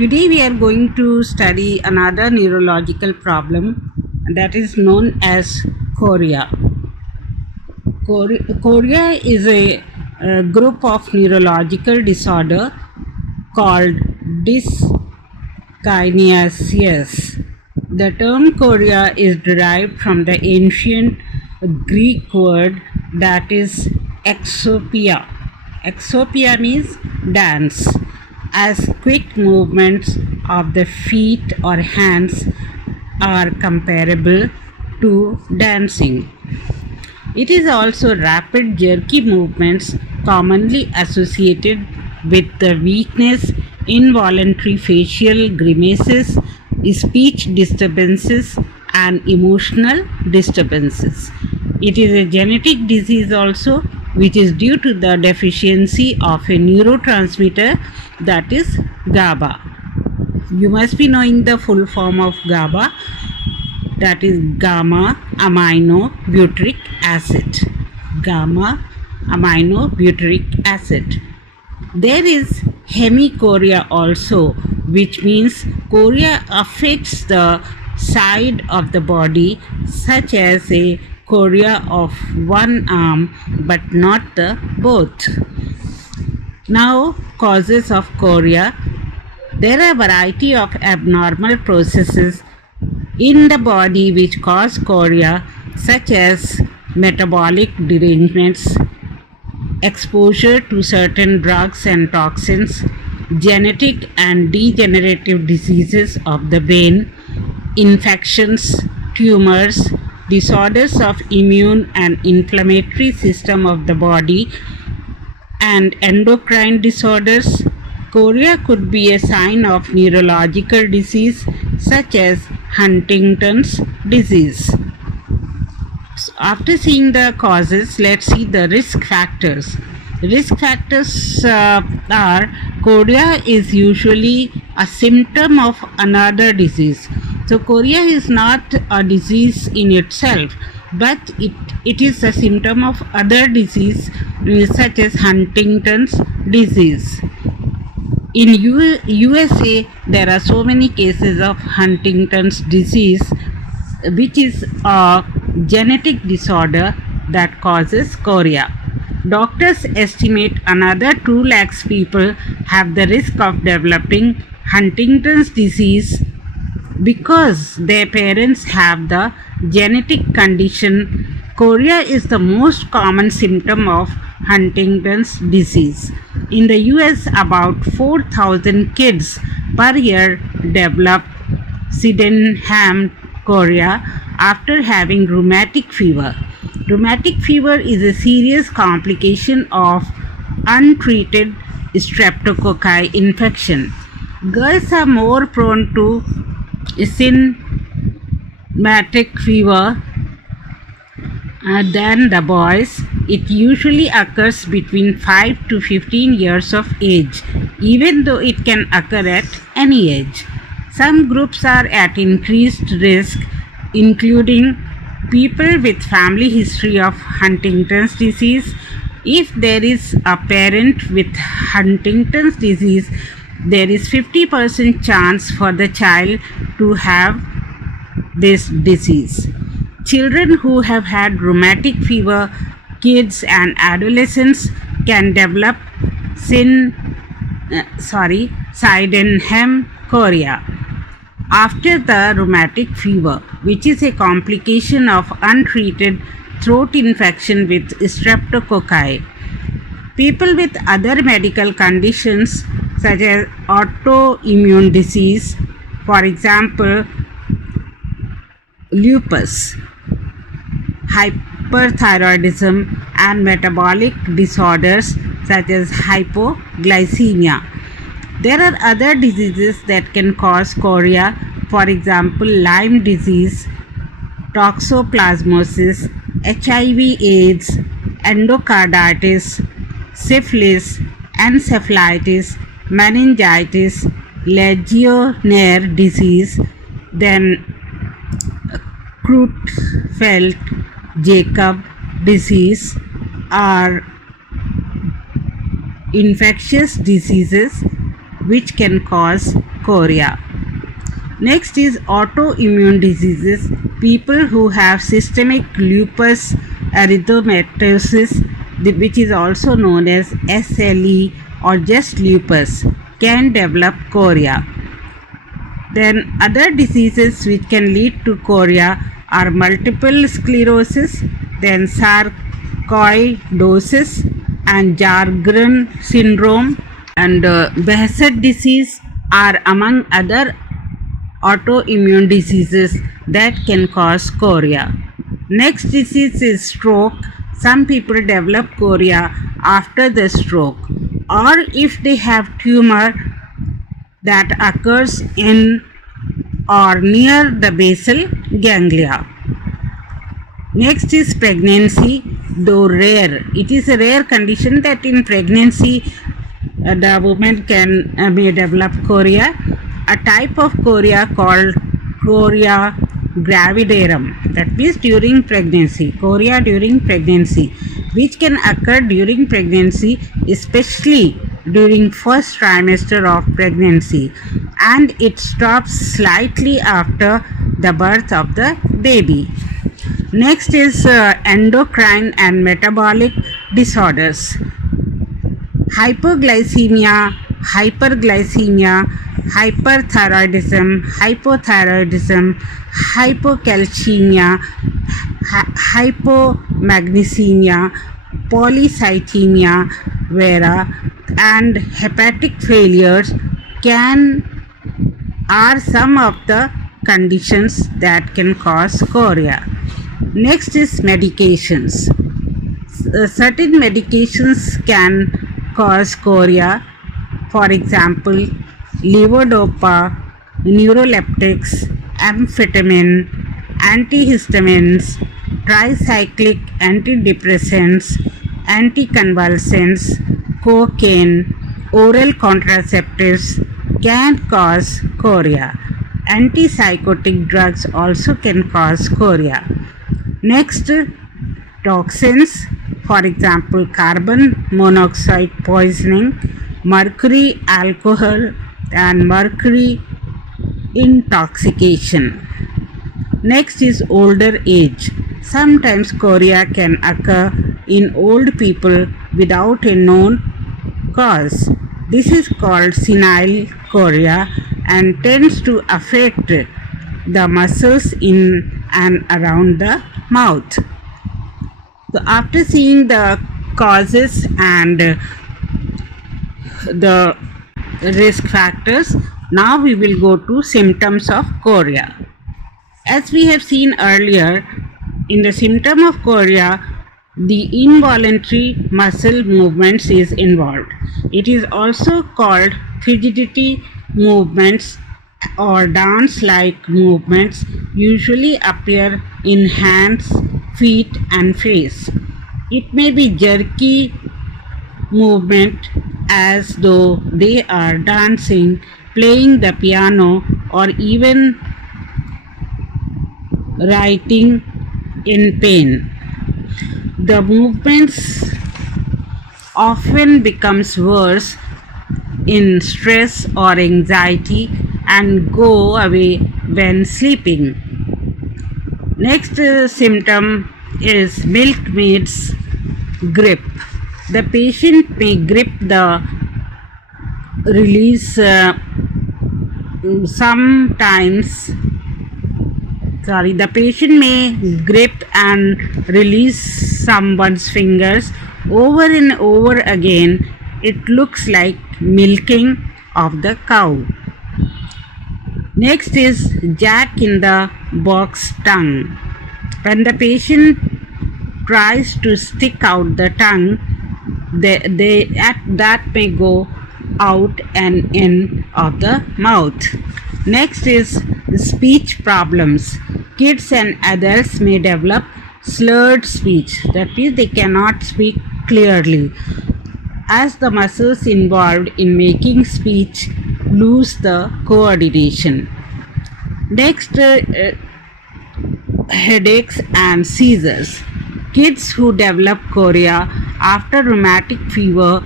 Today we are going to study another neurological problem that is known as chorea. Chorea is a group of neurological disorder called dyskinesias. The term chorea is derived from the ancient Greek word that is exopia. Exopia means dance, as quick movements of the feet or hands are comparable to dancing. It is also rapid, jerky movements commonly associated with the weakness, involuntary facial grimaces, speech disturbances, and emotional disturbances. It is a genetic disease also, which is due to the deficiency of a neurotransmitter that is GABA. You must be knowing the full form of GABA, that is gamma aminobutyric acid. Gamma aminobutyric acid. There is hemichorea also, which means chorea affects the side of the body, such as a chorea of one arm but not the both. Now, causes of chorea. There are a variety of abnormal processes in the body which cause chorea, such as metabolic derangements, exposure to certain drugs and toxins, genetic and degenerative diseases of the brain, infections, tumors, disorders of immune and inflammatory system of the body, and endocrine disorders. Chorea could be a sign of neurological disease such as Huntington's disease. So after seeing the causes, let's see the risk factors. Risk factors are chorea is usually a symptom of another disease. So chorea is not a disease in itself, but it is a symptom of other disease such as Huntington's disease. In USA, there are so many cases of Huntington's disease, which is a genetic disorder that causes chorea. Doctors estimate another 2 lakhs people have the risk of developing Huntington's disease because their parents have the genetic condition. Chorea is the most common symptom of Huntington's disease. In the US, about 4,000 kids per year develop Sydenham chorea after having rheumatic fever. Rheumatic fever is a serious complication of untreated streptococci infection. Girls are more prone to rheumatic fever than the boys. It usually occurs between 5 to 15 years of age, even though it can occur at any age. Some groups are at increased risk, including people with family history of Huntington's disease. If there is a parent with Huntington's disease, there is 50% chance for the child to have this disease. Children who have had rheumatic fever, kids and adolescents can develop Sydenham chorea after the rheumatic fever, which is a complication of untreated throat infection with streptococci. People with other medical conditions such as autoimmune disease, for example, lupus, hyperthyroidism, and metabolic disorders such as hypoglycemia. There are other diseases that can cause chorea, for example, Lyme disease, toxoplasmosis, HIV/AIDS, endocarditis, syphilis, encephalitis, meningitis, Legionnaire disease, then Creutzfeldt-Jakob disease are infectious diseases which can cause chorea. Next is autoimmune diseases. People who have systemic lupus erythematosus, which is also known as SLE or just lupus, can develop chorea. Then other diseases which can lead to chorea are multiple sclerosis, then sarcoidosis and Jargren syndrome and Behcet disease are among other autoimmune diseases that can cause chorea. Next disease is stroke. Some people develop chorea after the stroke or if they have tumor that occurs in or near the basal ganglia. Next is pregnancy, though rare. It is a rare condition that in pregnancy the woman may develop chorea. A type of chorea called chorea gravidarum, that means during pregnancy, chorea during pregnancy, which can occur during pregnancy, especially during first trimester of pregnancy, and it stops slightly after the birth of the baby. Next is endocrine and metabolic disorders. Hypoglycemia, hyperglycemia, hyperthyroidism, hypothyroidism, hypocalcemia, hypomagnesemia, polycythemia vera, and hepatic failures are some of the conditions that can cause chorea. Next is medications. Certain medications can cause chorea. For example, levodopa, neuroleptics, amphetamine, antihistamines, tricyclic antidepressants, anticonvulsants, cocaine, oral contraceptives can cause chorea. Antipsychotic drugs also can cause chorea. Next, toxins, for example, carbon monoxide poisoning, mercury alcohol, and mercury intoxication. Next is older age. Sometimes chorea can occur in old people without a known cause. This is called senile chorea and tends to affect the muscles in and around the mouth. So after seeing the causes and the risk factors, now we will go to symptoms of chorea. As we have seen earlier, in the symptom of chorea, the involuntary muscle movements is involved. It is also called fidgety movements or dance-like movements usually appear in hands, feet and face. It may be jerky movement as though they are dancing, playing the piano or even writing in pain. The movements often becomes worse in stress or anxiety and go away when sleeping. Next symptom is milkmaid's grip. The patient may grip the release the patient may grip and release someone's fingers over and over again. It looks like milking of the cow. Next is jack in the box tongue. When the patient tries to stick out the tongue, that may go out and in of the mouth. Next is speech problems. Kids and adults may develop slurred speech, that is, they cannot speak clearly, as the muscles involved in making speech lose the coordination. Next, headaches and seizures. Kids who develop chorea after rheumatic fever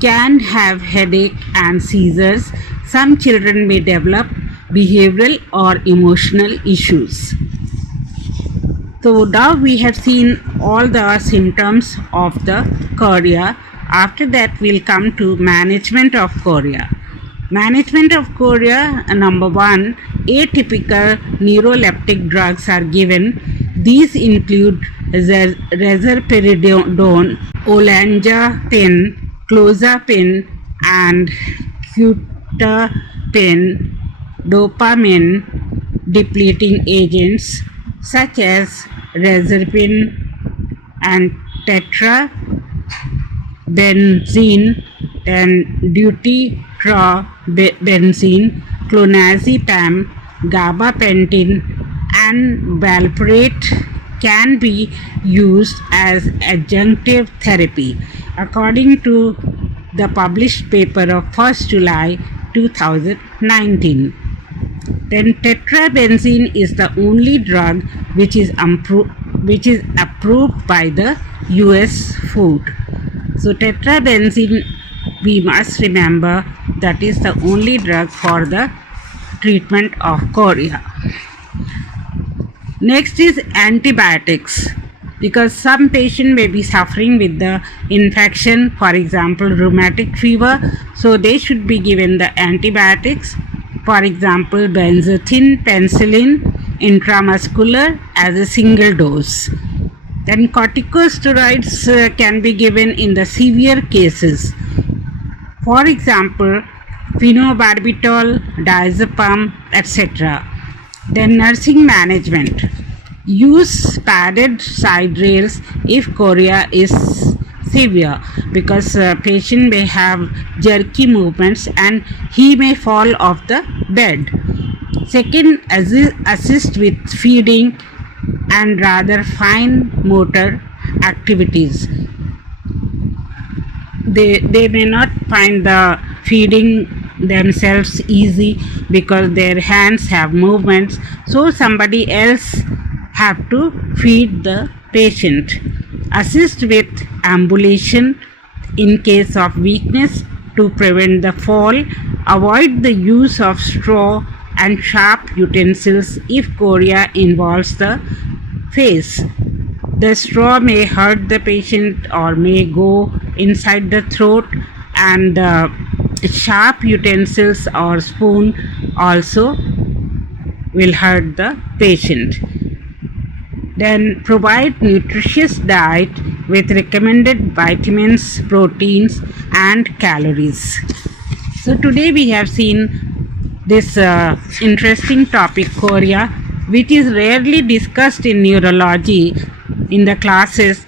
can have headache and seizures. some children may develop behavioral or emotional issues. So now we have seen all the symptoms of the chorea. After that, we'll come to management of chorea. Management of chorea, number one, atypical neuroleptic drugs are given. These include reserperidone, olanzapine, clozapine, and quetiapine, dopamine depleting agents such as reserpine and tetrabenzene and deutetrabenzene, clonazepam, gabapentin, and valproate can be used as adjunctive therapy, according to the published paper of 1st July 2019. Then tetrabenzene is the only drug which is approved by the US Food. So tetrabenzene, we must remember, that is the only drug for the treatment of chorea. Next is antibiotics, because some patient may be suffering with the infection, for example rheumatic fever, so they should be given the antibiotics, for example benzathine penicillin intramuscular as a single dose. Then corticosteroids can be given in the severe cases, for example phenobarbital, diazepam, etc. Then nursing management. Use padded side rails if chorea is severe, because patient may have jerky movements and he may fall off the bed. Second, assist with feeding and rather fine motor activities. They may not find the feeding themselves easy because their hands have movements, so somebody else have to feed the patient. Assist with ambulation in case of weakness to prevent the fall. Avoid the use of straw and sharp utensils if chorea involves the face. The straw may hurt the patient or may go inside the throat, and sharp utensils or spoon also will hurt the patient. Then provide nutritious diet with recommended vitamins, proteins and calories. So today we have seen this interesting topic, chorea, which is rarely discussed in neurology in the classes,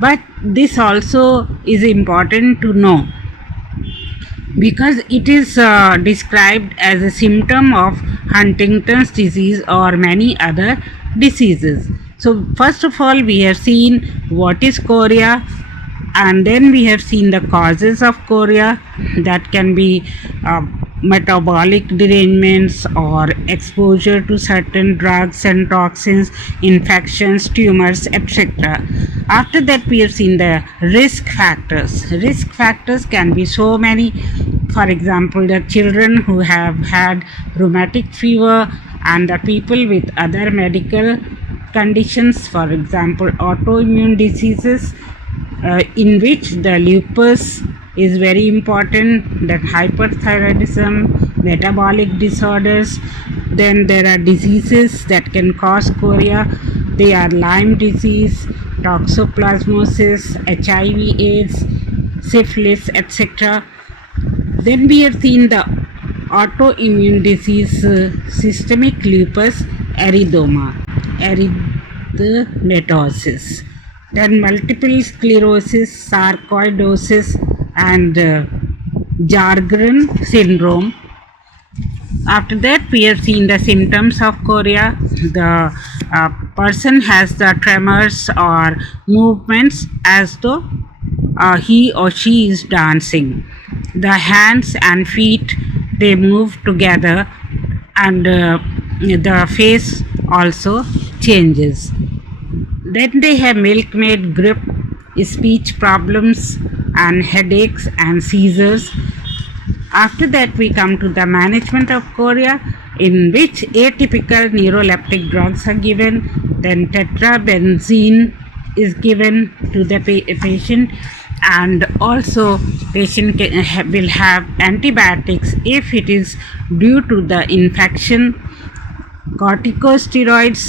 but this also is important to know because it is described as a symptom of Huntington's disease or many other diseases. So first of all, we have seen what is chorea, and then we have seen the causes of chorea, that can be metabolic derangements or exposure to certain drugs and toxins, infections, tumors, etc. After that, we have seen the risk factors. Risk factors can be so many. For example, the children who have had rheumatic fever and the people with other medical conditions, for example autoimmune diseases, in which the lupus is very important, then hyperthyroidism, metabolic disorders. Then there are diseases that can cause chorea. They are Lyme disease, toxoplasmosis, HIV, AIDS, syphilis, etc. Then we have seen the autoimmune disease, systemic lupus erythematosus. Then multiple sclerosis, sarcoidosis and Jargren syndrome. After that, we have seen the symptoms of chorea. The person has the tremors or movements as though he or she is dancing. The hands and feet, they move together, and the face also changes. Then they have milkmaid grip, speech problems and headaches and seizures. After that, we come to the management of chorea, in which atypical neuroleptic drugs are given. Then tetrabenzene is given to the patient, and also patient will have antibiotics if it is due to the infection. Corticosteroids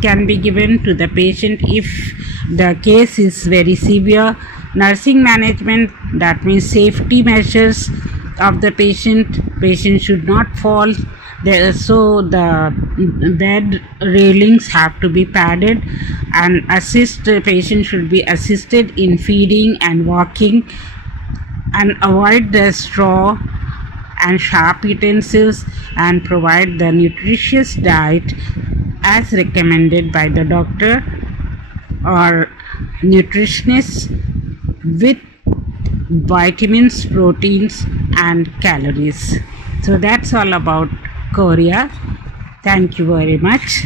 can be given to the patient if the case is very severe. Nursing management, that means safety measures of the patient should not fall there, so the bed railings have to be padded, and patient should be assisted in feeding and walking, and avoid the straw and sharp utensils, and provide the nutritious diet as recommended by the doctor or nutritionist, with vitamins, proteins, and calories. So that's all about chorea. Thank you very much.